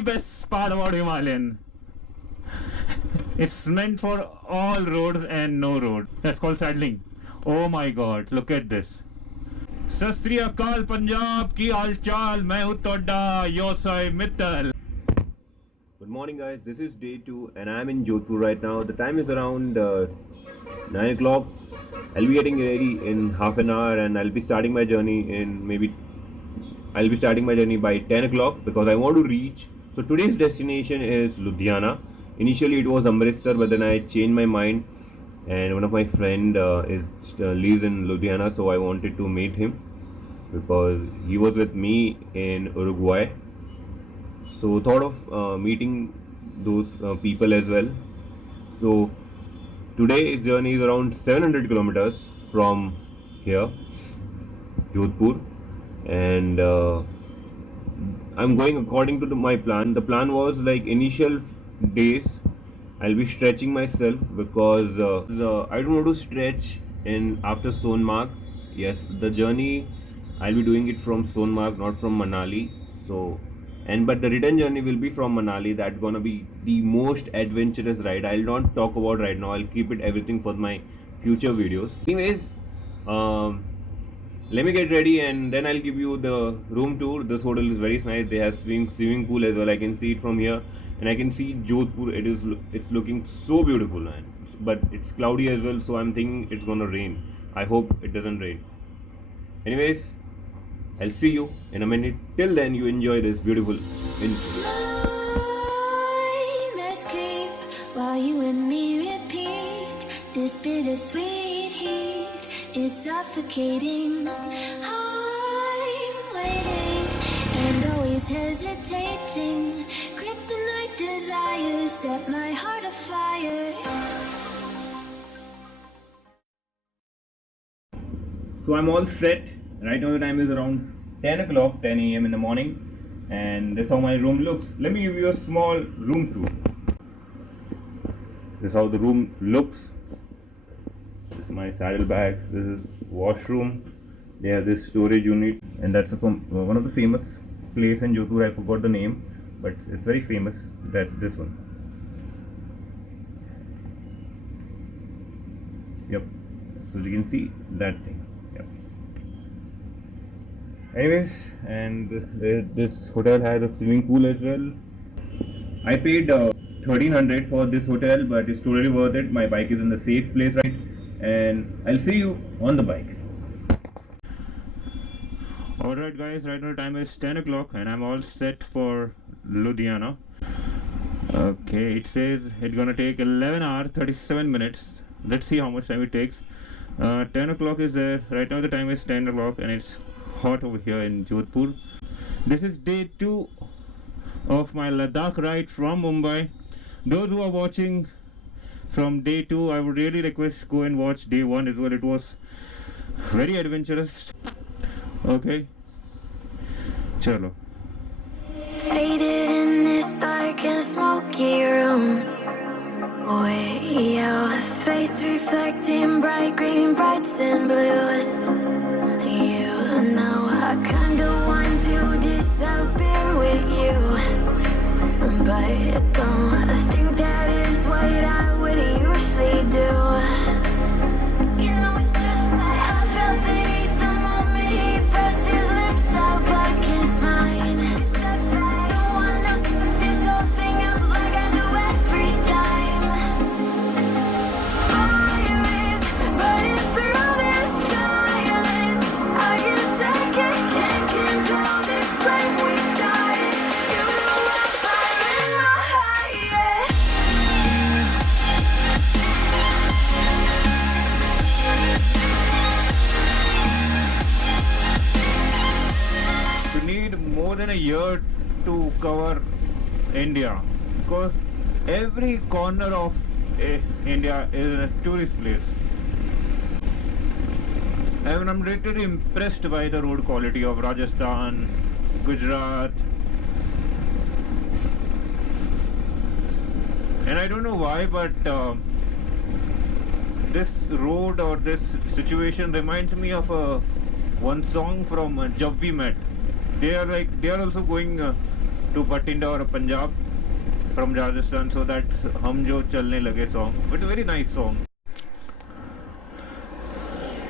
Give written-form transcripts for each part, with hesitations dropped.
only best part about Himalayan. It's meant for all roads and no road. That's called saddling. Oh my god, look at this. सत श्री अकाल पंजाब की हाल चाल मैं हूँ तोड़ा योसाई Mittal. Good morning guys, this is day 2 and I am in Jodhpur right now. The time is around 9 o'clock. I'll be getting ready in half an hour and I'll be starting my journey by 10 o'clock because I want to reach. So today's destination is Ludhiana. Initially it was Amritsar, but then I changed my mind and one of my friend lives in Ludhiana, so I wanted to meet him because he was with me in Uruguay. So thought of meeting those people as well. So today's journey is around 700 kilometers from here, Jodhpur, and I'm going according to my plan. The plan was like initial days I'll be stretching myself because I don't want to stretch in after Sonmarg. Yes, the journey I'll be doing it from Sonmarg, not from Manali. So but the return journey will be from Manali. That's gonna be the most adventurous ride. I'll not talk about right now. I'll keep it everything for my future videos. Anyways, let me get ready and then I'll give you the room tour. This hotel is very nice. They have swimming pool as well. I can see it from here and I can see Jodhpur. It's looking so beautiful, man. But it's cloudy as well, so I'm thinking it's gonna rain. I hope it doesn't rain. Anyways, I'll see you in a minute. Till then, you enjoy this beautiful intro. Nightmares creep while you and me repeat. This bittersweet heat is suffocating. I'm waiting and always hesitating. Kryptonite desires set my heart afire. So I'm all set. Right now the time is around 10 o'clock, 10 a.m. in the morning, and this is how my room looks. Let me give you a small room tour. This is how the room looks. This is my saddlebags. This is washroom. They have this storage unit, and that's from one of the famous place in Jodhpur. I forgot the name, but it's very famous. That's this one. Yep. So you can see that thing. Anyways, and this hotel has a swimming pool as well. I paid 1300 for this hotel, but it's totally worth it. My bike is in the safe place, right? And I'll see you on the bike. Alright guys, right now the time is 10 o'clock and I'm all set for Ludhiana. Okay, it says it's gonna take 11 hours 37 minutes. Let's see how much time it takes. 10 o'clock is there. Right now the time is 10 o'clock and it's hot over here in Jodhpur. This is day 2 of my Ladakh ride from Mumbai. Those who are watching from day 2, I would really request go and watch day 1 as well. It was very adventurous. Okay, chalo. Faded in this dark and smoky room. Way out, face reflecting bright green, brights and blues. You know I kinda want to disappear with you, but don't think that is what I would usually do. You know it's just like I felt the heat the moment he pressed his lips up against mine. Don't wanna put this whole thing up like I do every time. Fire is burning through this silence. I can take it, can't control this flame we started. You know I'm fire in my heart, yeah. You need more than a year to cover India because every corner of India is a tourist place. And I'm literally impressed by the road quality of Rajasthan, Gujarat. And I don't know why, but this road or this situation reminds me of one song from Jab We Met. They are also going to Bhatinda or Punjab from Rajasthan. So that's Hum Jo Chalne Lage song, but a very nice song.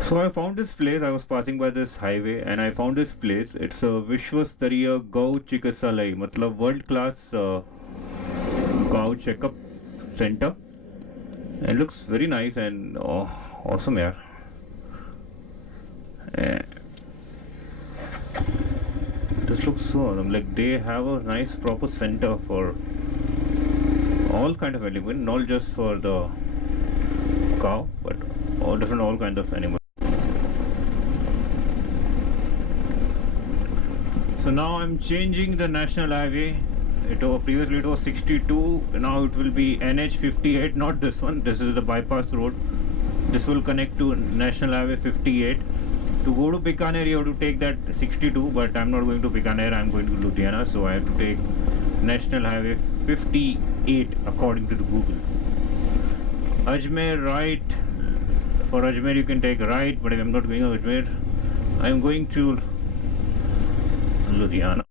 So I found this place. I was passing by this highway and I found this place. It's a Vishwastariya Gau Chikitsalay, matlab world class cow checkup center. And it looks very nice and awesome, yeah. This looks so awesome. Like they have a nice proper center for all kind of animals, not just for the cow, but all kind of animals. So now I'm changing the national highway. Previously it was 62, now it will be NH 58, not this one. This is the bypass road. This will connect to National Highway 58. To go to Bikaner you have to take that 62, but I'm not going to Bikaner, I'm going to Ludhiana, so I have to take National Highway 58 according to the Google. Ajmer right. For Ajmer you can take right, but I'm not going to Ajmer. I'm going to Ludhiana.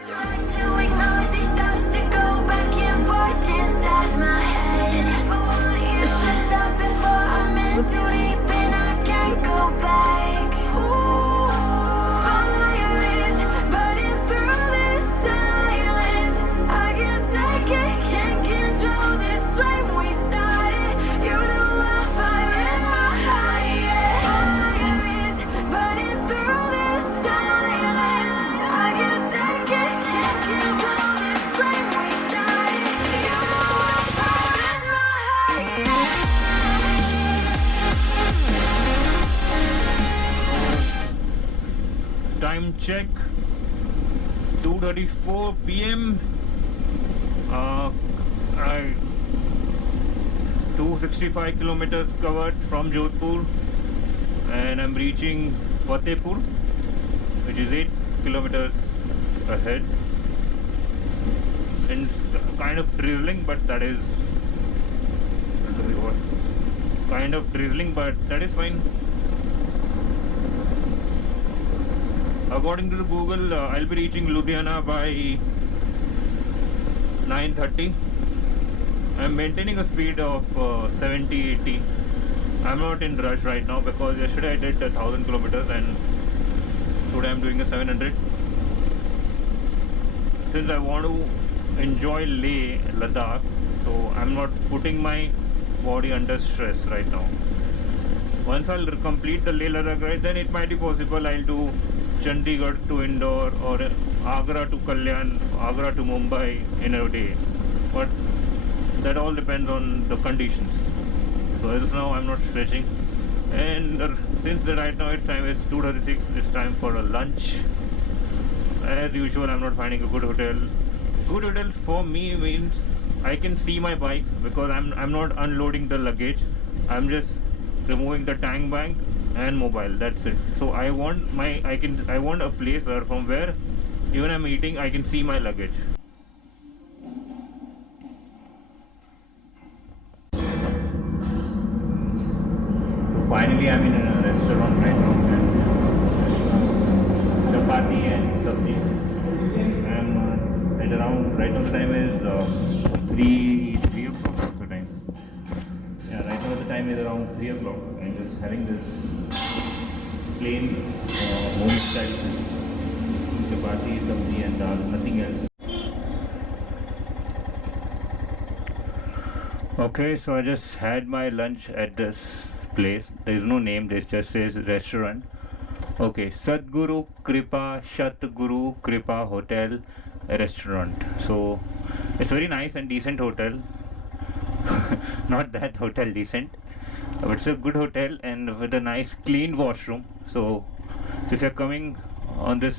Trying to ignore these thoughts that go back and forth inside my head. Let's just stop before I'm in too deep and I can't go back. Fire is burning through this silence. I can't take it, can't control this flame we started. You're the wildfire in my heart, yeah. Fire is burning through this silence. I can't take it, can't control this flame we started. You're the wildfire in my heart, yeah. Time check 2:34 p.m. 265 kilometers covered from Jodhpur, and I'm reaching Fatehpur, which is 8 kilometers ahead. And it's kind of drizzling, but that is fine. According to the Google, I'll be reaching Ludhiana by 9:30. I'm maintaining a speed of 70-80. I'm not in rush right now because yesterday I did 1000 kilometers and today I'm doing a 700. Since I want to enjoy Leh, Ladakh, so I'm not putting my body under stress right now. Once I'll complete the Leh Ladakh ride, then it might be possible I'll do Chandigarh to Indore or Agra to Kalyan, Agra to Mumbai in a day. But that all depends on the conditions. So as of now I'm not stretching. And since right now it's 2:36, it's time for a lunch. As usual, I'm not finding a good hotel. Good hotel for me means I can see my bike because I'm not unloading the luggage. I'm just removing the tank bank and mobile. That's it. So I want a place where from where even I'm eating I can see my luggage. So finally I'm in a restaurant right now and chapati and sabji. I'm at around, right now the time is 3 o'clock. What's the time? Yeah, right now the time is around 3 o'clock. I'm just having this plain home style chapati, sabji and dal, nothing else. Okay, so I just had my lunch at this place. There is no name, this just says restaurant. Okay, Sadguru Kripa Shatguru Kripa Hotel Restaurant. So it's very nice and decent hotel. Not that hotel decent, but it's a good hotel and with a nice clean washroom. So if you're coming on this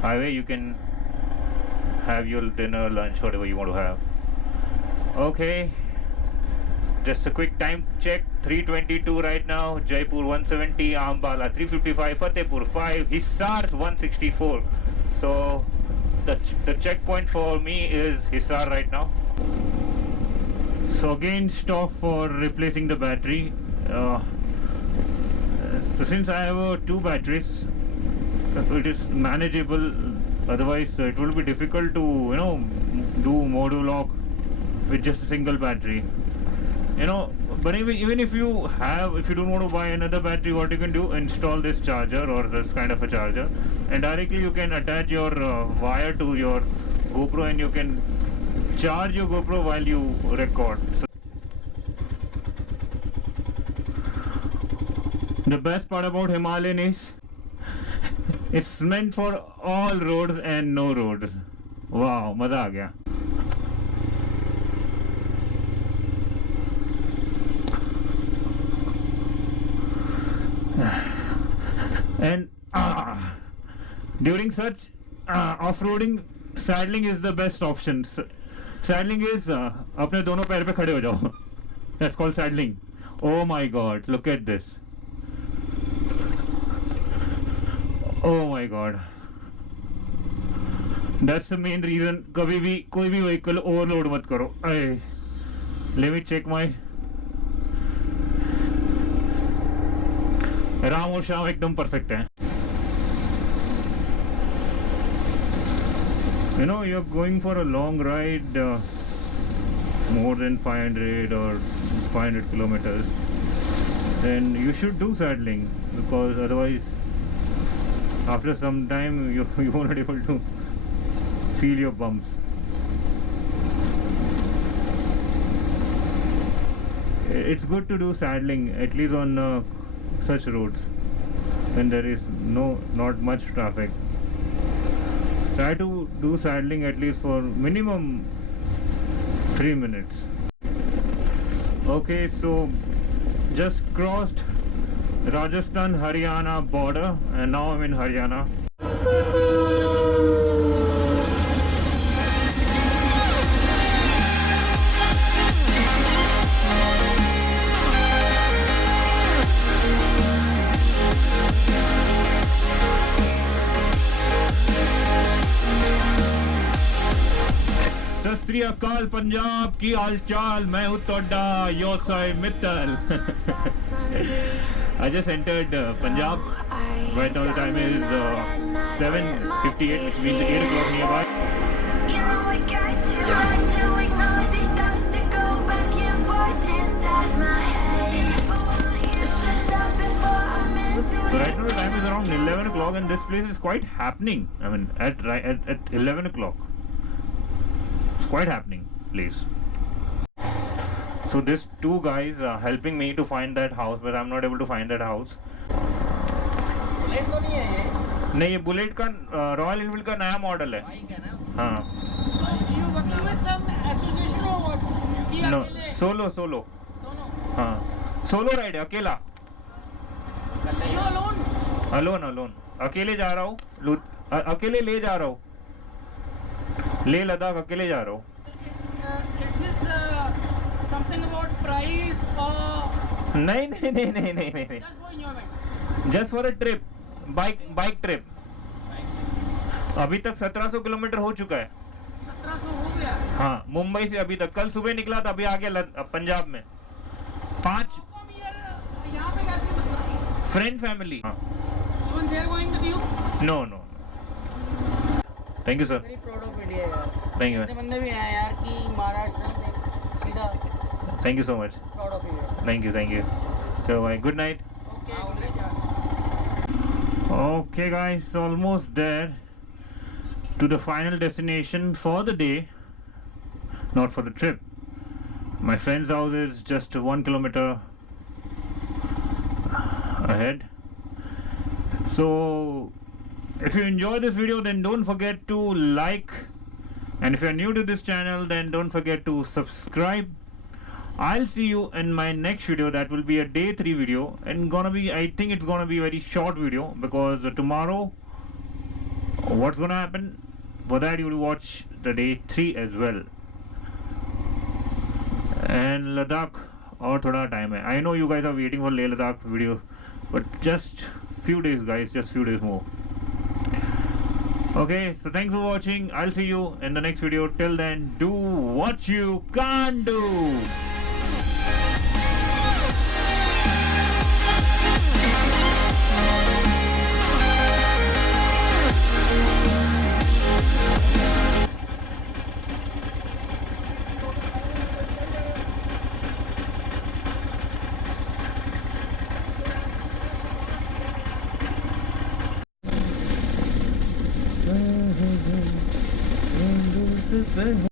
highway, you can have your dinner, lunch, whatever you want to have. Okay, just a quick time check. 3:22 right now. Jaipur 170, Ambala 355, Fatehpur 5, Hisar 164. So the checkpoint for me is Hisar right now. So again, stop for replacing the battery. So since I have two batteries, it is manageable Otherwise, it will be difficult to do module lock with just a single battery. But even if you don't want to buy another battery, what you can do, install this charger or this kind of a charger, and directly you can attach your wire to your GoPro, and you can charge your GoPro while you record. So the best part about Himalayan is it's meant for all roads and no roads. Wow, मजा आ गया. And during such off-roading, saddling is the best option. Saddling is अपने दोनों पैर पे खड़े हो जाओ. That's called saddling. Oh my God! Look at this. Oh my God. That's the main reason. कभी भी कोई भी vehicle overload मत करो. Let me check my. Ram और श्याम एकदम परफेक्ट है. You're going for a long ride, more than 500 or 500 kilometers, then you should do saddling, because otherwise after some time you won't be able to feel your bumps. It's good to do saddling, at least on such roads when there is not much traffic. Try to do saddling at least for minimum 3 minutes. Okay, so just crossed Rajasthan-Haryana border, and now I'm in Haryana. सत श्री अकाल पंजाब की हाल चाल. मैं हूँ तोड़ा योसाई Mittal. I just entered Punjab. Right now the time is 7:58, which means 8 o'clock nearby. Try to ignore these thoughts that go back and forth inside my head. Stressed out before I'm into So right now the time is around 11 o'clock, and this place is quite happening. I mean, at 11 o'clock. It's quite happening place. So these two guys are helping me to find that house, but I'm not able to find that house. Bullet तो नहीं है ये? नहीं, ये bullet का royal Enfield का नया model है. हाँ. You working with some association or what? कि No, अकेले? सोलो. दोनों? हाँ, सोलो राइड है, अकेला. You alone? अलोन. अकेले जा रहा हूँ. अकेले ले जा रहा हूँ. लेह लद्दाख अकेले जा रहा हूँ. Is this something about price or नहीं. just for enjoyment? Just for a trip, bike trip. अभी तक 1700 किलोमीटर हो चुका है. 1700 हो गया? हाँ, मुंबई से अभी तक. कल सुबह निकला था, अभी आ गया पंजाब में. 5 Come here, यहाँ पे कैसे मतलब? Friend family. Even they are going with you? No. Thank you sir. Very proud of India यार. Thank you. ऐसे बंदे भी हैं यार कि महाराष्ट्र से सीधा thank you so much. proud of you. Thank you. So good night. Okay. Okay guys, almost there to the final destination for the day, not for the trip. My friend's house is just 1 kilometer ahead. So if you enjoy this video, then don't forget to like, and if you're new to this channel, then don't forget to subscribe. I'll see you in my next video. That will be a day 3 video, and I think it's gonna be a very short video, because tomorrow what's gonna happen, for that you will watch the day 3 as well. And Ladakh और थोड़ा time है. I know you guys are waiting for Leh Ladakh video, but just few days guys, just few days more. Okay, so thanks for watching. I'll see you in the next video. Till then, do what you can do. पे